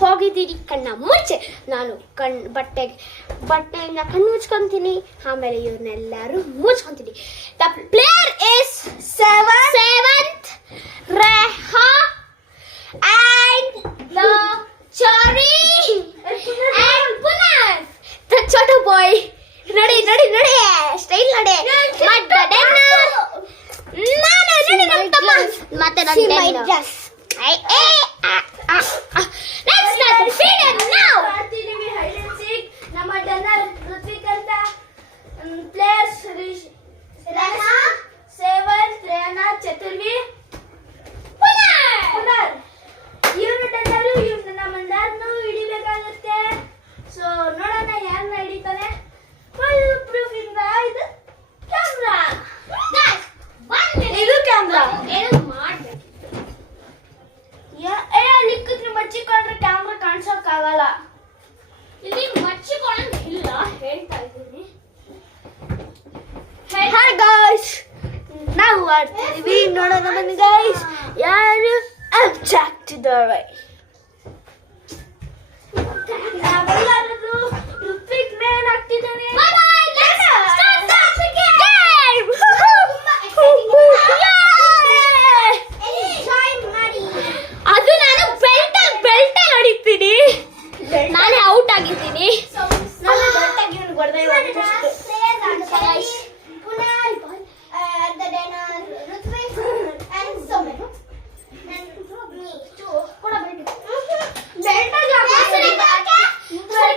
ಹೋಗಿದ್ದೀರಿ ಕಣ್ಣ ಮುಚ್ಚೆ. ನಾನು ಬಟ್ಟೆಯಿಂದ ಕಣ್ಣು ಮುಚ್ಕೊಂತೀನಿ, ಆಮೇಲೆ ಇವ್ರನ್ನೆಲ್ಲರೂ ಮುಚ್ಕೊಂತೀನಿ. ದ ಪ್ಲೇಯರ್ ಇಸ್ ಸೆವೆಂತ್ ರೇಹಾ and the Chari and Punas, the छोटा boy. नड़ी स्टाइल नड़ी मत डरना ना तಮ್ಮ ಮತ್ತೆ ನನ್ನ dress let's start the video now. ಮಾಡ್ತಿದೀವಿ ಹೈಡ್ ಅಂಡ್ ಸೀಕ್. ನಮ್ಮ ಡನ್ನರ್ ಋತ್ವಿಕ್ ಅಂತ ಪ್ಲೇಯರ್ಸ್ ರೇಹಾ, ಸೇವಂತ್, ರೇಹಾ, ಚತುರ್ವಿ, ಪುನರ್. ಇವ್ರು ಡನ್ನರು, ಇವ್ರು ನಮ್ಮ ಮಂದಾರ್ನು ಹಿಡಿಬೇಕಾಗುತ್ತೆ. ಸೊ ನೋಡೋಣ ಯಾರನ್ನ ಹಿಡಿತಾನೆ. ಫುಲ್ ಪ್ರೂಫ್ ಇಂದ ಇದು ಕ್ಯಾಮ್ರಾ. ಇದು ಕ್ಯಾಮ್ರಾ ಏನು ಮಾಡ್ಬೇಕು. ನಿಕ್ಕುದ್ರೆ ಮಚ್ಚಿಕೊಂಡ್ರೆ ಕ್ಯಾಮ್ರಾ ಕಾಣಿಸೋಕ್ಕಾಗಲ್ಲ. ಇಲ್ಲಿ ಮಚ್ಚಿಕೊಳ್ಳಂಗಿಲ್ಲ ಹೇಳ್ತಾ ಇದ್ದೀನಿ. Hi guys, ನಾವು ಆಡ್ತಿದೀವಿ. ನೋಡೋಣ ಬನ್ನಿ guys, ಯಾರು ಅಬ್ಜೆಕ್ಟಿದ್ದಾರೆ. ನಾವೆಲ್ಲರೂ ಋತ್ವಿಕ್ ಮೇನ್ ಆಗ್ತಿದ್ದಾನೆ. ಅದು ನಾನು ಬೆಲ್ಟ್ ಹೊಡಿತೀನಿ. ನಾನೇ ಔಟ್ ಆಗಿದ್ದೀನಿ.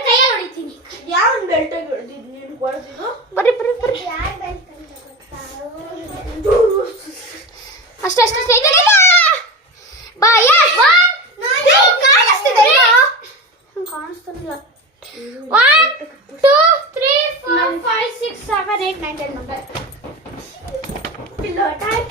ಕೈಯಲ್ಲಿ ಹೊಡಿತೀನಿ. ಯಾವ ಬೆಲ್ಟ್ ನೀನು ಕೊಡ್ತಿದ್ದು? ಬರ್ರಿ ಅಷ್ಟೇ ಬಾಯ ಕಾಣಿಸ್ತಿದೆ. 1 2 3 4 5 6 7 8 9 10 number. Pillow attack.